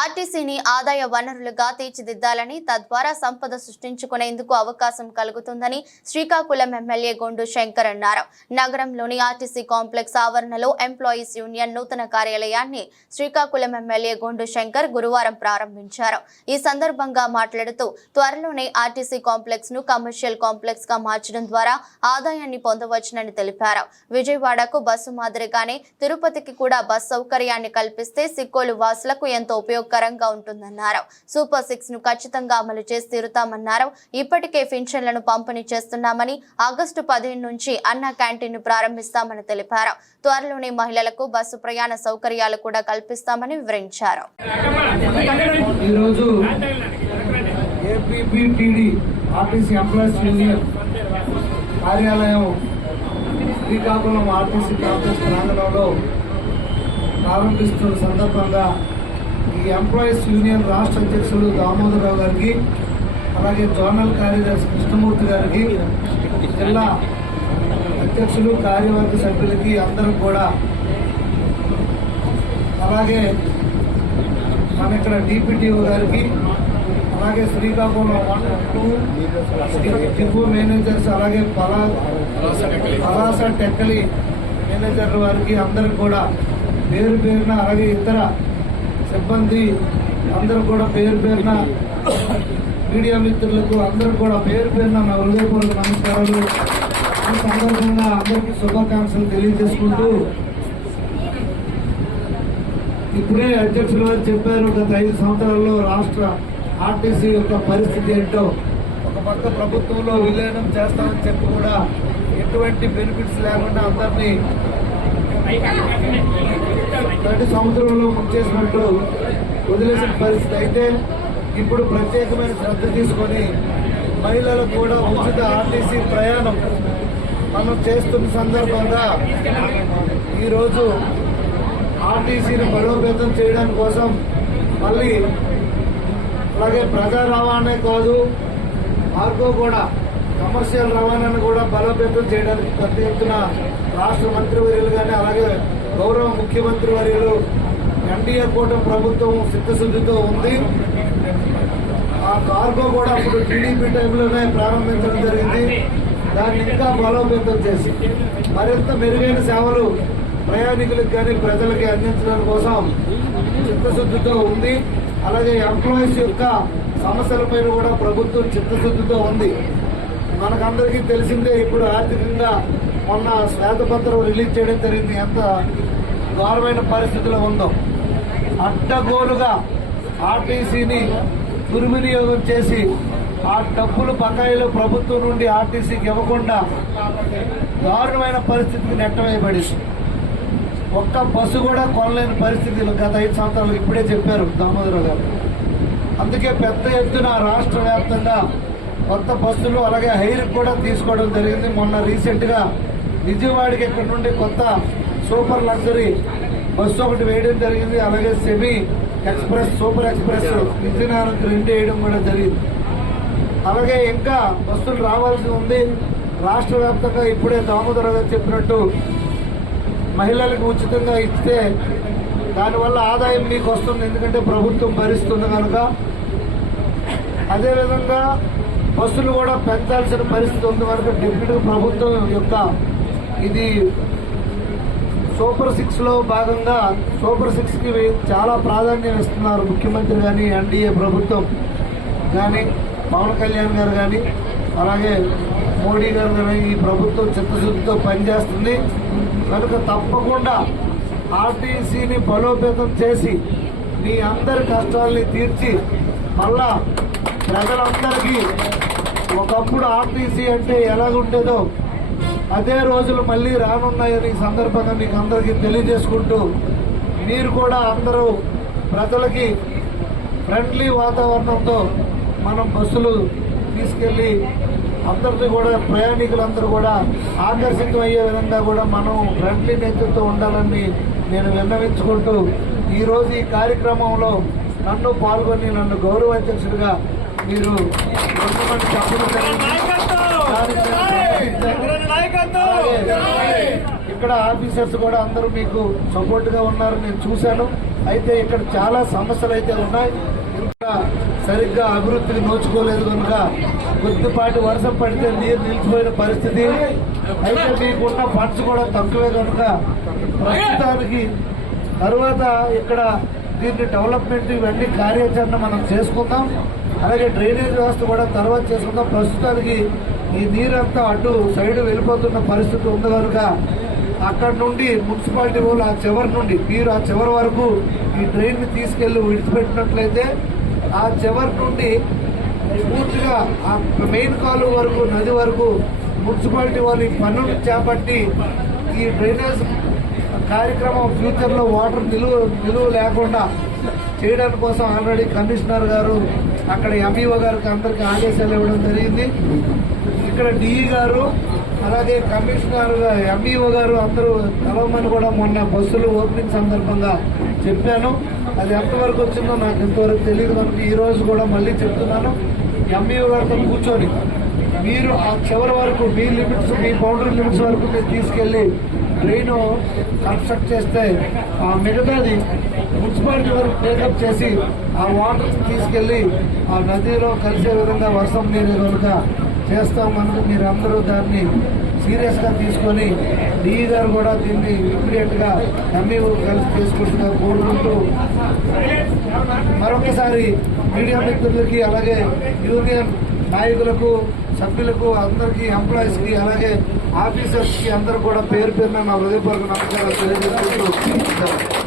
ఆర్టీసీని ఆదాయ వనరులుగా తీర్చిదిద్దాలని తద్వారా సంపద సృష్టించుకునేందుకు అవకాశం కలుగుతుందని శ్రీకాకుళం ఎమ్మెల్యే గొండు శంకర్ అన్నారు. నగరంలోని ఆర్టీసీ కాంప్లెక్స్ ఆవరణలో ఎంప్లాయీస్ యూనియన్ నూతన కార్యాలయాన్ని శ్రీకాకుళం ఎమ్మెల్యే గొండు శంకర్ గురువారం ప్రారంభించారు. ఈ సందర్భంగా మాట్లాడుతూ త్వరలోనే ఆర్టీసీ కాంప్లెక్స్ ను కమర్షియల్ కాంప్లెక్స్ గా మార్చడం ద్వారా ఆదాయాన్ని పొందవచ్చునని తెలిపారు. విజయవాడకు బస్సు మాదిరిగానే తిరుపతికి కూడా బస్ సౌకర్యాన్ని కల్పిస్తే సిక్కోలు వాసులకు ఎంతో ఉపయోగకరంగా ఉంటుందన్నారు. సూపర్ 6 ను ఖచ్చితంగా అమలు చేసి తీరుతామన్నారు. ఇప్పటికే పింఛన్లను పంపిణీ చేస్తున్నామని, ఆగస్టు 15 నుంచి అన్న క్యాంటీన్ ను ప్రారంభిస్తామని తెలిపారు. త్వరలోనే మహిళలకు బస్సు ప్రయాణ సౌకర్యాలు కూడా కల్పిస్తామని వివరించారు. శ్రీకాకుళం ఆర్టీసీ కాంప్లెక్స్ ప్రాంగణంలో ప్రారంభిస్తున్న సందర్భంగా ఈ ఎంప్లాయీస్ యూనియన్ రాష్ట్ర అధ్యక్షులు దామోదరరావు గారికి, అలాగే జోనల్ కార్యదర్శి కృష్ణమూర్తి గారికి, జిల్లా అధ్యక్షులు కార్యవర్గ సభ్యులకి అందరూ కూడా, అలాగే మన ఇక్కడ డిపిటిఓ గారికి, అలాగే శ్రీకాకుళం 1, 2 డిపో మేనేజర్స్, అలాగే పలాస టెక్కలి మేనేజర్ల వారికి అందరికి కూడా పేరు పేరున, అలాగే ఇతర సిబ్బంది అందరూ కూడా పేరు పేరున, మీడియా మిత్రులకు అందరూ కూడా పేరు పేరున నా హృదయపూర్వక నమస్కారాలు. ఈ సందర్భంగా అందరికీ శుభాకాంక్షలు తెలియజేసుకుంటూ, ఇప్పుడే అధ్యక్షులు గారు చెప్పారు, గత 5 సంవత్సరాల్లో రాష్ట్ర ఆర్టీసీ యొక్క పరిస్థితి ఏంటో. ఒక పక్క ప్రభుత్వంలో విలీనం చేస్తామని చెప్పి కూడా ఎటువంటి బెనిఫిట్స్ లేకుండా అందరినీ ప్రతి సంవత్సరంలో ముంచేసినట్టు వదిలేసిన పరిస్థితి. అయితే ఇప్పుడు ప్రత్యేకమైన శ్రద్ధ తీసుకొని మహిళలకు కూడా ఉచిత ఆర్టీసీ ప్రయాణం మనం చేస్తున్న సందర్భంగా ఈరోజు ఆర్టీసీని బలోపేతం చేయడం కోసం మళ్ళీ, అలాగే ప్రజా రవాణా కాదు, మార్గో కూడా కమర్షియల్ రవాణాను కూడా బలోపేతం చేయడానికి పెద్ద ఎత్తున రాష్ట్ర మంత్రివర్యులు కానీ, అలాగే గౌరవ ముఖ్యమంత్రి వర్యులు ఎన్డీఏ కూటమి ప్రభుత్వం చిత్తశుద్ధితో ఉంది. ఆ కార్గో కూడా అప్పుడు టీడీపీ టైంలోనే ప్రారంభించడం జరిగింది. దాన్ని ఇంకా బలోపేతం చేసి మరింత మెరుగైన సేవలు ప్రయాణికులకు కానీ ప్రజలకి అందించడం కోసం చిత్తశుద్ధితో ఉంది. అలాగే ఎంప్లాయీస్ యొక్క సమస్యలపైన కూడా ప్రభుత్వం చిత్తశుద్ధితో ఉంది. మనకందరికీ తెలిసిందే, ఇప్పుడు ఆర్థికంగా మొన్న శ్వేతపత్రం రిలీజ్ చేయడం జరిగింది. ఎంత ఘోరమైన పరిస్థితిలో ఉందో. అడ్డగోలుగా ఆర్టీసీని దుర్వినియోగం చేసి ఆ డబ్బులు బకాయిలు ప్రభుత్వం నుండి ఆర్టీసీకి ఇవ్వకుండా దారుణమైన పరిస్థితికి నెట్టవేయబడింది. ఒక్క బస్సు కూడా కొనలేని పరిస్థితులు గత 5 సంవత్సరాలు ఇప్పుడే చెప్పారు దామోదరరావు గారు. అందుకే పెద్ద ఎత్తున రాష్ట్ర వ్యాప్తంగా కొత్త బస్సులు, అలాగే హైర్ కూడా తీసుకోవడం జరిగింది. మొన్న రీసెంట్గా విజయవాడకి ఇక్కడ నుండి కొత్త సూపర్ లగ్జరీ బస్సు ఒకటి వేయడం జరిగింది. అలాగే సెమీ ఎక్స్ప్రెస్, సూపర్ ఎక్స్ప్రెస్ విజయనగరంకి 2 వేయడం కూడా జరిగింది. అలాగే ఇంకా బస్సులు రావాల్సి ఉంది. రాష్ట్ర వ్యాప్తంగా ఇప్పుడే దామోదరరావు గారు చెప్పినట్టు మహిళలకు ఉచితంగా ఇస్తే దానివల్ల ఆదాయం మీకు వస్తుంది, ఎందుకంటే ప్రభుత్వం భరిస్తుంది కనుక. అదేవిధంగా బస్సులు కూడా పెంచాల్సిన పరిస్థితి ఉంది కనుక డిప్యూటీ ప్రభుత్వం యొక్క ఇది సూపర్ 6లో భాగంగా సూపర్ 6కి చాలా ప్రాధాన్యం ఇస్తున్నారు ముఖ్యమంత్రి కానీ, ఎన్డీఏ ప్రభుత్వం కానీ, పవన్ కళ్యాణ్ గారు కానీ, అలాగే మోడీ గారు కానీ. ఈ ప్రభుత్వం చిత్తశుద్ధితో పనిచేస్తుంది కనుక తప్పకుండా ఆర్టీసీని బలోపేతం చేసి మీ అందరి కష్టాలని తీర్చి మళ్ళా ప్రజలందరికీ ఒకప్పుడు ఆర్టీసీ అంటే ఎలాగుండేదో అదే రోజులు మళ్ళీ రానున్నాయని సందర్భంగా మీకు అందరికీ తెలియజేసుకుంటూ, మీరు కూడా అందరూ ప్రజలకి ఫ్రెండ్లీ వాతావరణంతో మనం బస్సులు తీసుకెళ్లి అందరినీ కూడా, ప్రయాణికులందరూ కూడా ఆకర్షితమయ్యే విధంగా కూడా మనం ఫ్రెండ్లీ నేచర్తో ఉండాలని నేను విన్నవించుకుంటూ, ఈరోజు ఈ కార్యక్రమంలో నన్ను పాల్గొని నన్ను గౌరవ అధ్యక్షుడిగా మీరు చెప్పడం జరిగింది. ఇక్కడ ఆఫీసర్స్ కూడా అందరూ మీకు సపోర్ట్ గా ఉన్నారు, నేను చూశాను. అయితే ఇక్కడ చాలా సమస్యలు అయితే ఉన్నాయి. ఇంకా సరిగ్గా అభివృద్ధికి నోచుకోలేదు కనుక కొద్దిపాటి వర్షం పడితే నీరు నిలిచిపోయిన పరిస్థితి. అయితే మీకున్న ఫండ్స్ కూడా తక్కువే కనుక ప్రస్తుతానికి తర్వాత ఇక్కడ దీన్ని డెవలప్మెంట్ ఇవన్నీ కార్యాచరణ మనం చేసుకుందాం. అలాగే డ్రైనేజ్ వ్యవస్థ కూడా తర్వాత చేసుకుందాం. ప్రస్తుతానికి ఈ నీరంతా అటు సైడ్ వెళ్ళిపోతున్న పరిస్థితి ఉంది కనుక అక్కడ నుండి మున్సిపాలిటీ వాళ్ళు ఆ చివరి నుండి మీరు ఆ చివరి వరకు ఈ డ్రైన్ని తీసుకెళ్లి విడిచిపెట్టినట్లయితే ఆ చివరి నుండి పూర్తిగా ఆ మెయిన్ కాలువ వరకు నది వరకు మున్సిపాలిటీ వాళ్ళు ఈ పన్నును చేపట్టి ఈ డ్రైనేజ్ కార్యక్రమం ఫ్యూచర్ లో వాటర్ నిలువ లేకుండా చేయడానికి కోసం ఆల్రెడీ కమిషనర్ గారు అక్కడ ఎంఈఓ గారికి అందరికి ఆదేశాలు ఇవ్వడం జరిగింది. ఇక్కడ డిఈ గారు అలాగే కమిషనర్ ఎంఈఓ గారు అందరూ కలవమని కూడా మొన్న బస్సులు ఓపెనింగ్ సందర్భంగా చెప్పాను. అది ఎంతవరకు వచ్చిందో నాకు ఇంతవరకు తెలియదు కనుక ఈ రోజు కూడా మళ్ళీ చెప్తున్నాను. ఎంఈఓ గారితో కూర్చొని మీరు ఆ చివరి వరకు మీ లిమిట్స్ మీ బౌండరీ లిమిట్స్ వరకు మీరు తీసుకెళ్లి డ్రైన్ కన్స్ట్రక్ట్ చేస్తే ఆ మిగతాది మున్సిపాలిటీ వరకు టేకప్ చేసి ఆ వాటర్ తీసుకెళ్లి ఆ నదిలో కలిసే విధంగా వర్షం నీరు కనుక చేస్తాం కనుక మీరు అందరూ దాన్ని సీరియస్ గా తీసుకొని డిఈ గారు కూడా దీన్ని ఇమ్మీడియట్ గా ఎంఈఓ కలిసి తీసుకుంటున్నారు కోరుకుంటూ మరొకసారి మీడియా మిత్రులకి అలాగే యూనియన్ నాయకులకు సభ్యులకు అందరికీ ఎంప్లాయీస్ కి అలాగే ఆఫీసర్స్ కి అందరూ కూడా పేరు పేరున నా హృదయపూర్వక నమస్కారాలు తెలియజేసుకుంటూ